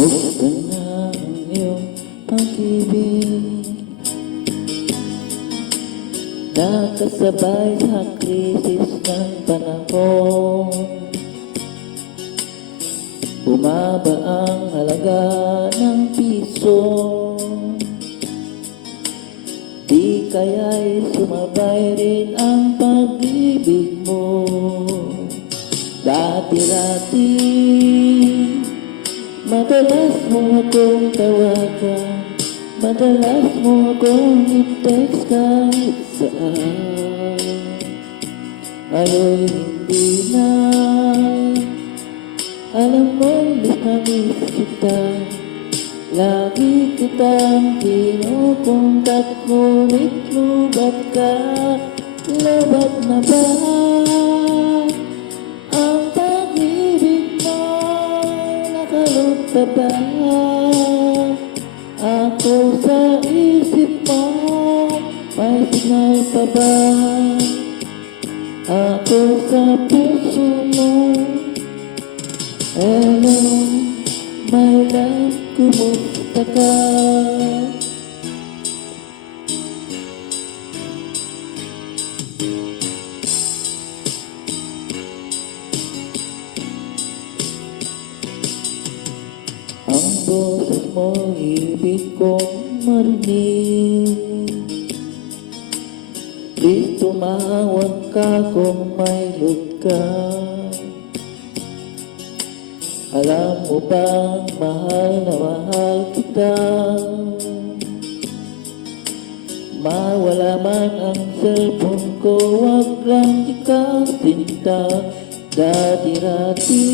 Musta na ang iyong pag-ibig? Nakasabay sa krisis ng panahon. Bumaba ang halaga ng piso. Di kaya'y sumabay rin ang pag-ibig mo. Dati-dati madalas mo akong tawagan, madalas mo akong i-text kahit saan. Ngayon'y hindi na, alam mo miss na miss kita. Lagi kitang kinukontak, ngunit lubat ka. Labat na ba ang pag-ibig mo? Nakalot pa ba ako sa isip mo? May signal pa ba ako sa puso mo? Hello, my love, kumusta ka? Ang boses mo, ibig kong marinig. Please tumawag ka kung may load ka. Alam mo bang mahal na mahal kita? Mawala man ang cellphone ko, wag lang ikaw sinta. Dati-dati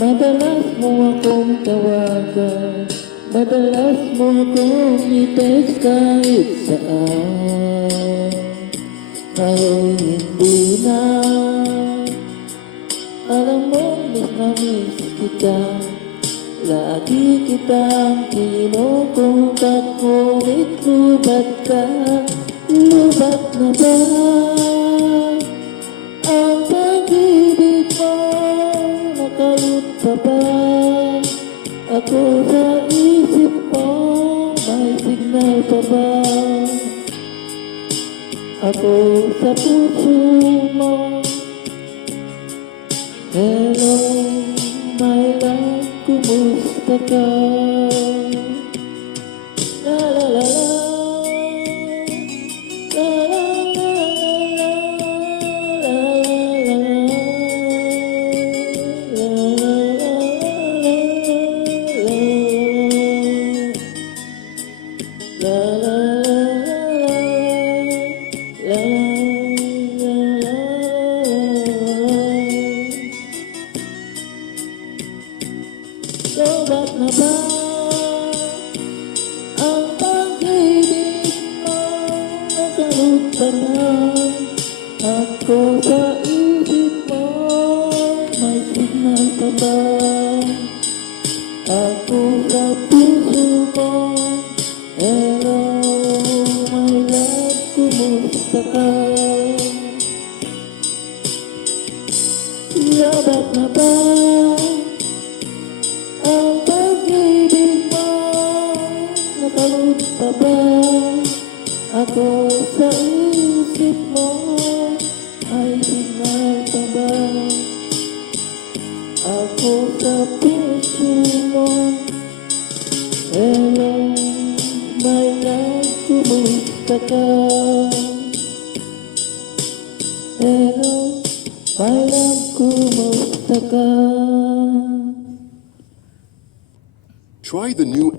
madalas mo akong tawagan, madalas mo akong i-text kahit saan. Ngayon hindi na, alam mo miss na miss kita. Lagi kitang kinukontak, ngunit lubat ka. Lubat na ba ang pag-ibig mo? Nakalot pa ba ako sa isip mo? May signal pa ba ako sa puso mo? Hello, my love, kumusta ka? La la la la, la la la la, la la la la, la la. Lubat na ba ang pag-ibig mo? Nakalot pa ba ako sa isip mo? May signal pa ba ako sa puso mo? Hello, my love, kumusta ka? Lubat na ba ang pag-ibig mo? Nakalot pa ba ako sa isip mo? Ay signal pa ba ako sa puso mo? Hello, my love, kumusta ka? Hello, my love, kumusta ka? Try the new